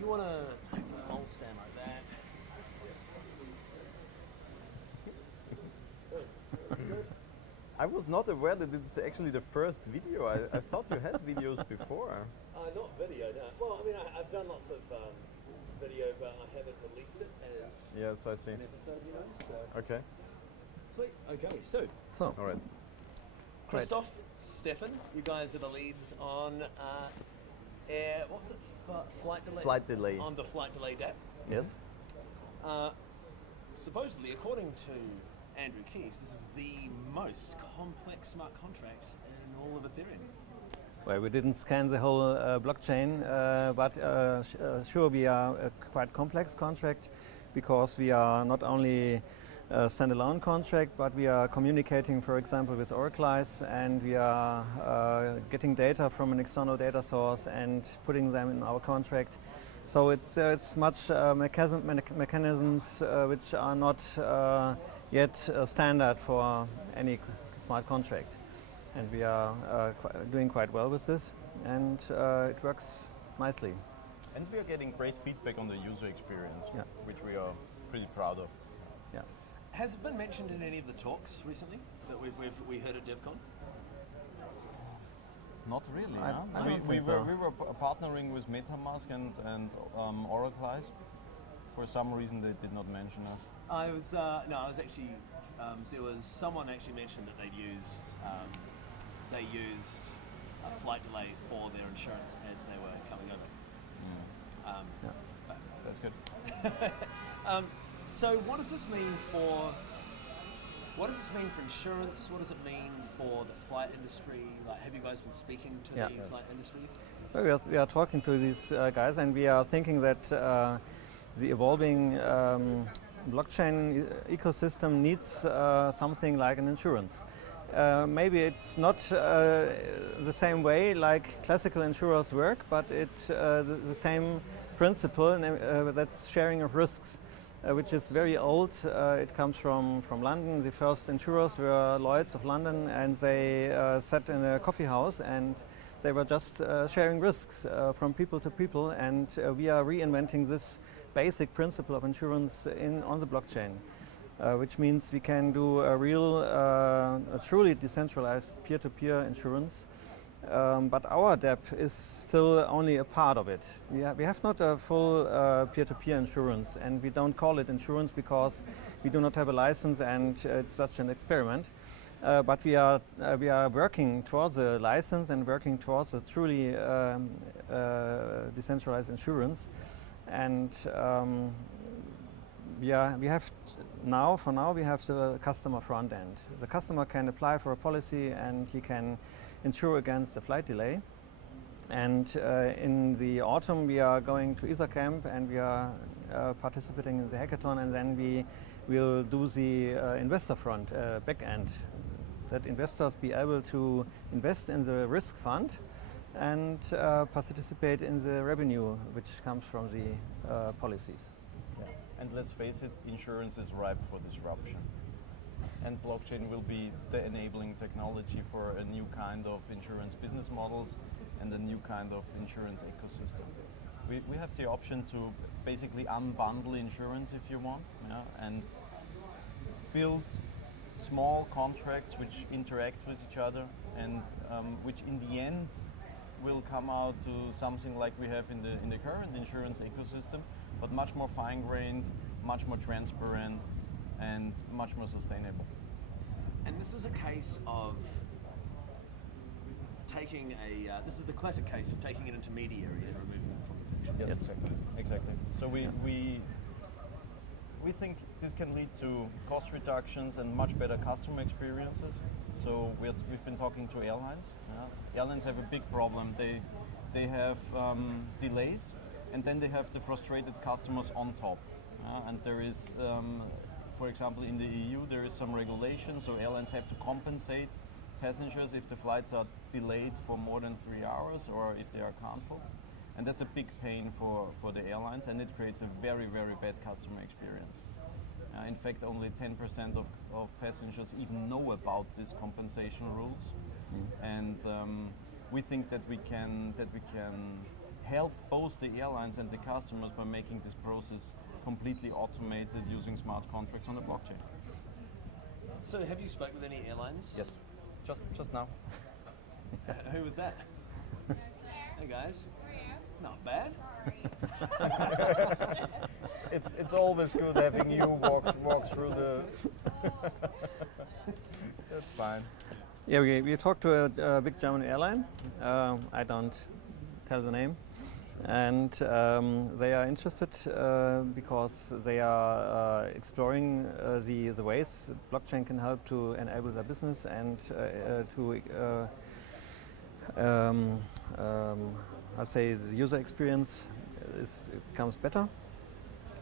you want to hold stand like that? I was not aware that it's actually the first video. I thought you had videos before. Not video, no. Well, I mean, I've done lots of video, but I haven't released it as Yes, I see. an episode, you know. So. Okay. Sweet. Okay, so All right. Christoph, Stephan, you guys are the leads on what was it? Flight Delay? Flight Delay. On the Flight Delay DApp. Yes. Supposedly, according to Andrew Keys, this is the most complex smart contract in all of Ethereum. Well, we didn't scan the whole blockchain, but sure, we are a quite complex contract because we are not only a standalone contract, but we are communicating, for example, with oraclize, and we are getting data from an external data source and putting them in our contract. So it's much mechanisms which are not yet standard for any smart contract. And we are doing quite well with this, and it works nicely. And we are getting great feedback on the user experience, Yeah. which we are pretty proud of. Yeah. Has it been mentioned in any of the talks recently that we heard at Devcon? Not really. I huh? don't we think so. were partnering with MetaMask and oraclize. For some reason, they did not mention us. I was actually there was someone actually mentioned that they used a flight delay for their insurance as they were coming over. That's good. So what does this mean for insurance? What does it mean for the flight industry? Like, have you guys been speaking to Yeah. these like industries? So we are talking to these guys, and we are thinking that the evolving blockchain ecosystem needs something like an insurance. Maybe it's not the same way like classical insurers work, but it's the same principle, and that's sharing of risks, which is very old. It comes from London. The first insurers were Lloyd's of London, and they sat in a coffee house and they were just sharing risks from people to people, and we are reinventing this basic principle of insurance on the blockchain. Which means we can do a real, a truly decentralized peer-to-peer insurance. But our DApp is still only a part of it. We have not a full peer-to-peer insurance, and we don't call it insurance because we do not have a license, and it's such an experiment. But we are working towards a license and working towards a truly decentralized insurance. And we have for now we have the customer front end. The customer can apply for a policy and he can insure against a flight delay. And in the autumn we are going to EtherCamp, and we are participating in the hackathon, and then we will do the investor front back end, that investors be able to invest in the risk fund and participate in the revenue which comes from the policies. And let's face it, insurance is ripe for disruption. And blockchain will be the enabling technology for a new kind of insurance business models and a new kind of insurance ecosystem. We have the option to basically unbundle insurance if you want, and build small contracts which interact with each other, and which in the end will come out to something like we have in the current insurance ecosystem, but much more fine-grained, much more transparent, and much more sustainable. And this is a case of taking this is the classic case of taking an intermediary and removing them from the picture. Yes, exactly. So we think this can lead to cost reductions and much better customer experiences. So we've been talking to airlines. Airlines have a big problem. They have delays, and then they have the frustrated customers on top. And there is, for example, in the EU, there is some regulation, so airlines have to compensate passengers if the flights are delayed for more than 3 hours or if they are cancelled. And that's a big pain for the airlines, and it creates a very, very bad customer experience. In fact, only 10% of passengers even know about these compensation rules. And we think that we can help both the airlines and the customers by making this process completely automated using smart contracts on the blockchain. So have you spoke with any airlines? Yes, just now. Who was that? Hey guys. Not bad. It's always good having you walk through the. That's fine. Yeah, we talked to a big German airline. I don't tell the name. And they are interested because they are exploring the ways blockchain can help to enable their business and to I'd say the user experience becomes better.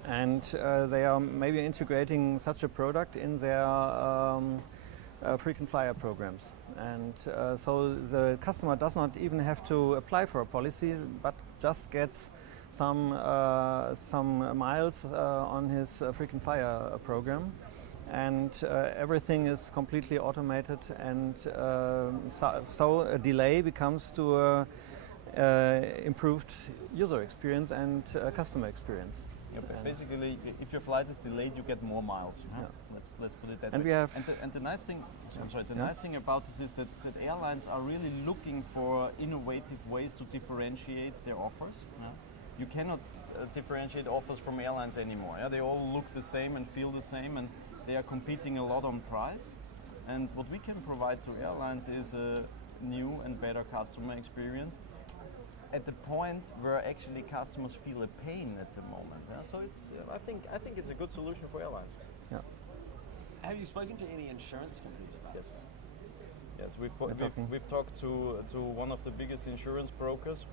And they are maybe integrating such a product in their frequent flyer programs. And so the customer does not even have to apply for a policy, but just gets some miles on his frequent flyer program. And everything is completely automated, and so a delay becomes to improved user experience and customer experience. Yeah, but basically, if your flight is delayed, you get more miles. Huh? Yeah. Let's put it that and way. We have and the nice thing, nice thing about this is that airlines are really looking for innovative ways to differentiate their offers. Yeah? You cannot differentiate offers from airlines anymore. Yeah? They all look the same and feel the same, and they are competing a lot on price. And what we can provide to airlines is a new and better customer experience at the point where actually customers feel a pain at the moment. Yeah? So it's, I think it's a good solution for airlines. Yeah. Have you spoken to any insurance companies about Yes. this? Yes, we've talked to one of the biggest insurance brokers.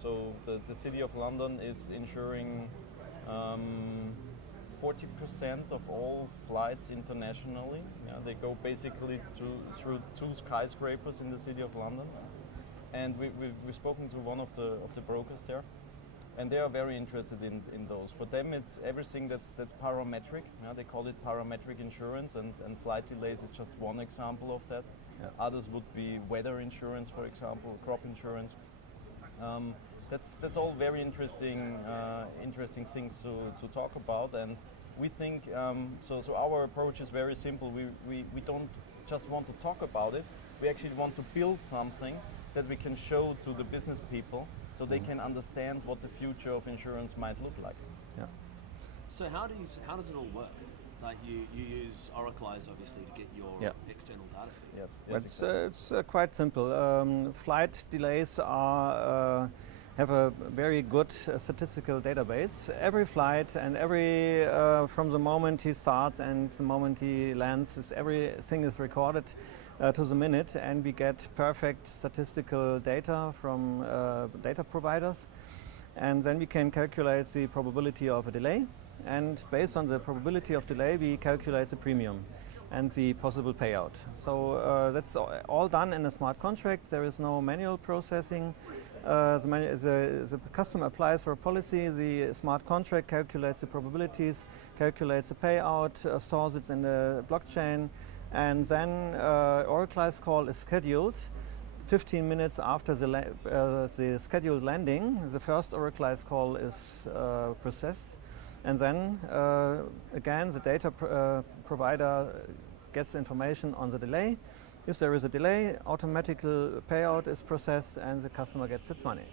So the City of London is insuring 40% of all flights internationally. Yeah, they go basically through 2 skyscrapers in the City of London. And we've spoken to one of the brokers there, and they are very interested in those. For them, it's everything that's parametric. Yeah, they call it parametric insurance, and flight delays is just one example of that. Yeah. Others would be weather insurance, for example, crop insurance. That's all very interesting things to talk about, and we think so our approach is very simple. We don't just want to talk about it. We actually want to build something that we can show to the business people so they can understand what the future of insurance might look like. Yeah. So how does it all work? Like you use Oracle Eyes obviously to get your external data feed. Yes, It's quite simple. Flight delays have a very good statistical database. Every flight and every from the moment he starts and the moment he lands, everything is recorded to the minute, and we get perfect statistical data from data providers, and then we can calculate the probability of a delay, and based on the probability of delay we calculate the premium and the possible payout. So that's all done in a smart contract. There is no manual processing. The customer applies for a policy, the smart contract calculates the probabilities, calculates the payout, stores it in the blockchain, and then Oracle's call is scheduled 15 minutes after the scheduled landing. The first Oracle's call is processed, and then again the data provider gets information on the delay. If there is a delay, automatic payout is processed and the customer gets its money.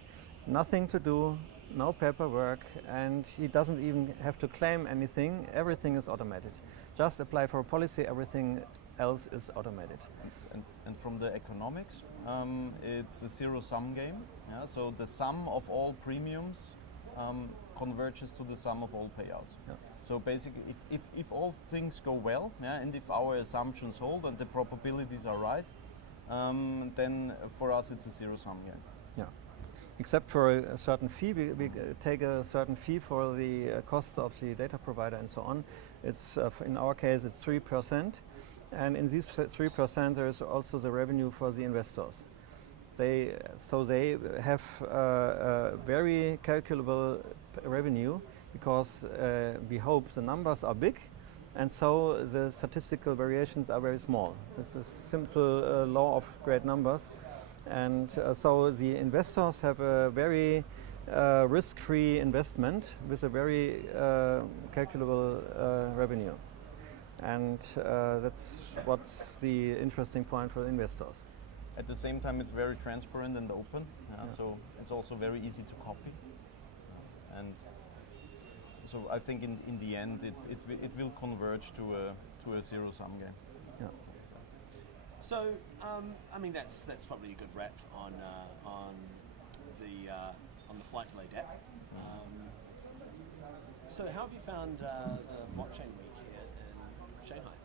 Nothing to do, no paperwork, and he doesn't even have to claim anything. Everything is automated. Just apply for a policy, everything else is automated. And from the economics, it's a zero-sum game. Yeah? So the sum of all premiums converges to the sum of all payouts. Yeah. So basically, if all things go well, and if our assumptions hold and the probabilities are right, then for us it's a zero-sum game. Yeah. Except for a certain fee, we take a certain fee for the cost of the data provider and so on. It's in our case it's 3%, and in these 3% there is also the revenue for the investors. They have a very calculable revenue, because we hope the numbers are big, and so the statistical variations are very small. It's a simple law of great numbers, and so the investors have a very risk-free investment with a very calculable revenue. And that's what's the interesting point for investors. At the same time, it's very transparent and open, so it's also very easy to copy. And so I think in the end, it will converge to a zero-sum game. Yeah. So, I mean, that's probably a good wrap on the Flight Delay DApp. So, how have you found the blockchain week here in Shanghai?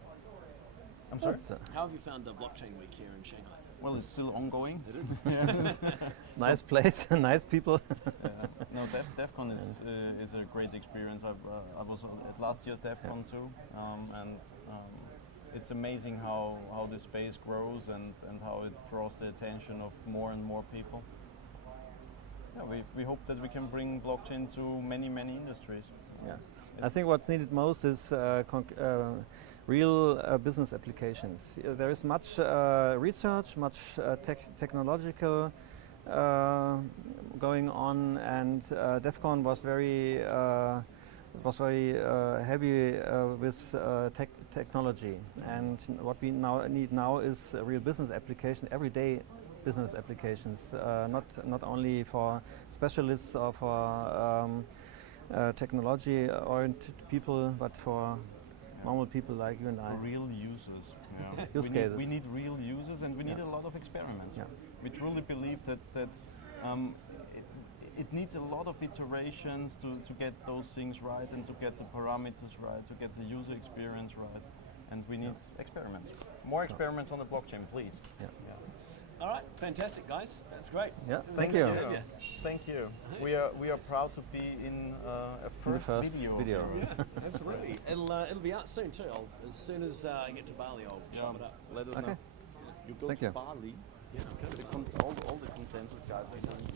I'm sorry? How have you found the blockchain week here in Shanghai? Well, it's still ongoing. It is. Nice place, nice people. No, Devcon is a great experience. I was at last year's Devcon too, and it's amazing how this space grows and how it draws the attention of more and more people. Yeah, we hope that we can bring blockchain to many industries. Yeah. I think what's needed most is real business applications. There is much research, much technological going on, and Devcon was very heavy with technology. And what we now need is a real business application, everyday business applications, not only for specialists or for technology-oriented people, but for normal people like you and I. Real users. Yeah. Use cases. We need real users, and we need a lot of experiments. Yeah. We truly believe that it needs a lot of iterations to get those things right and to get the parameters right, to get the user experience right. And we need experiments. More experiments on the blockchain, please. Yeah. All right, fantastic, guys. That's great. Yeah, thank you. Thank you. We are proud to be in a first video. Yeah, absolutely. It'll be out soon too. As soon as I get to Bali, I'll chop it up. Let us Okay. know. You go Thank to you. Bali. Yeah, I'm coming. All the consensus guys are going.